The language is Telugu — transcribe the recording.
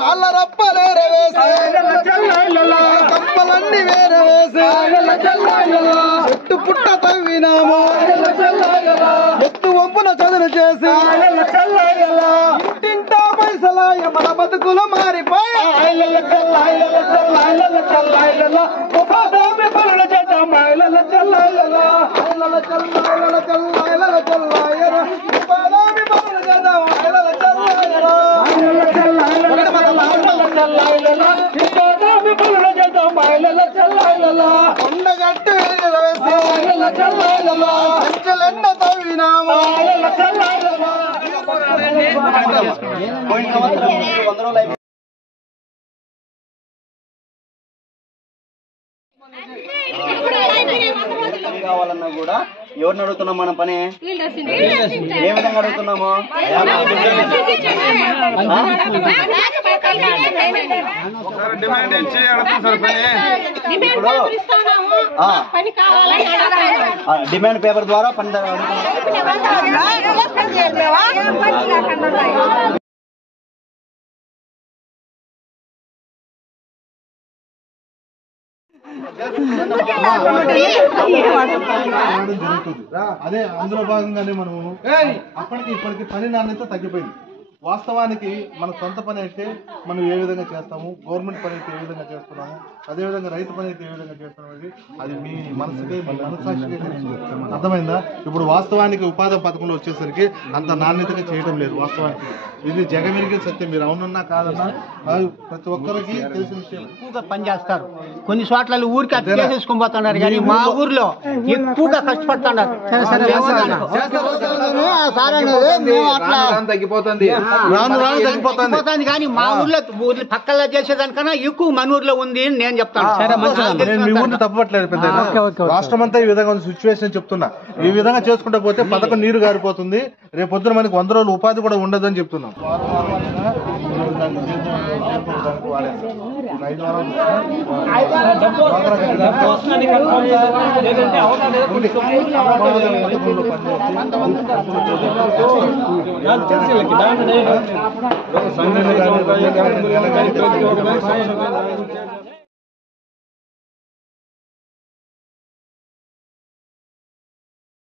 రాళ్ళ రప్పలేరే వేసే కంపలన్నీ వేరే వేసే ఎట్టు పుట్ట తవ్వినాము ఎత్తు వంపున చదును చేసి ఇంటింటా పైసలాయ మన బతుకులు మారిపోయి కొండగట్టు ఎండ తవ్వినాము కావాలన్నా కూడా ఎవరిని అడుగుతున్నాం మన పని ఏ విధంగా అడుగుతున్నాము డిమాండ్ పేపర్ ద్వారా పని అదే అందులో భాగంగానే మనము అప్పటికి ఇప్పటికి పని నాణ్యత తగ్గిపోయింది. వాస్తవానికి మన సొంత పని అయితే మనం ఏ విధంగా చేస్తాము, గవర్నమెంట్ పని అయితే ఏ విధంగా చేస్తున్నాము, అదేవిధంగా రైతు పని అయితే ఏ విధంగా చేస్తున్నాం అనేది అది మీ మనసుకే మీ మనసాక్షికే తెలుసు. అర్థమైందా? ఇప్పుడు వాస్తవానికి ఉపాధి పథకంలో వచ్చేసరికి అంత నాణ్యతగా చేయడం లేదు. వాస్తవానికి ఇది జగమెరిగే సత్యం. మీరు అవునన్నా కాదన్నా ప్రతి ఒక్కరికి తెలిసిన విషయం. ఎక్కువగా పనిచేస్తారు, కొన్ని చోట్ల ఊరికి అట్లా చేసుకొని పోతున్నారు, కానీ మా ఊర్లో ఎక్కువగా కష్టపడుతున్నారు. తగ్గిపోతుంది కానీ మా ఊర్లో పక్కల్లో చేసేదానికన్నా ఎక్కువ మన ఊర్లో ఉంది అని నేను చెప్తాను. నేను మీ ఊరిని తప్పట్లేదు పెద్ద, రాష్ట్రం అంతా ఈ విధంగా సిచ్యువేషన్ చెప్తున్నా. ఈ విధంగా చేసుకుంటా పోతే పథకం నీరు గారిపోతుంది. రేపు పొద్దున మనకి 100 రోజులు ఉపాధి కూడా ఉండదు అని చెప్తున్నాం. సంఘటన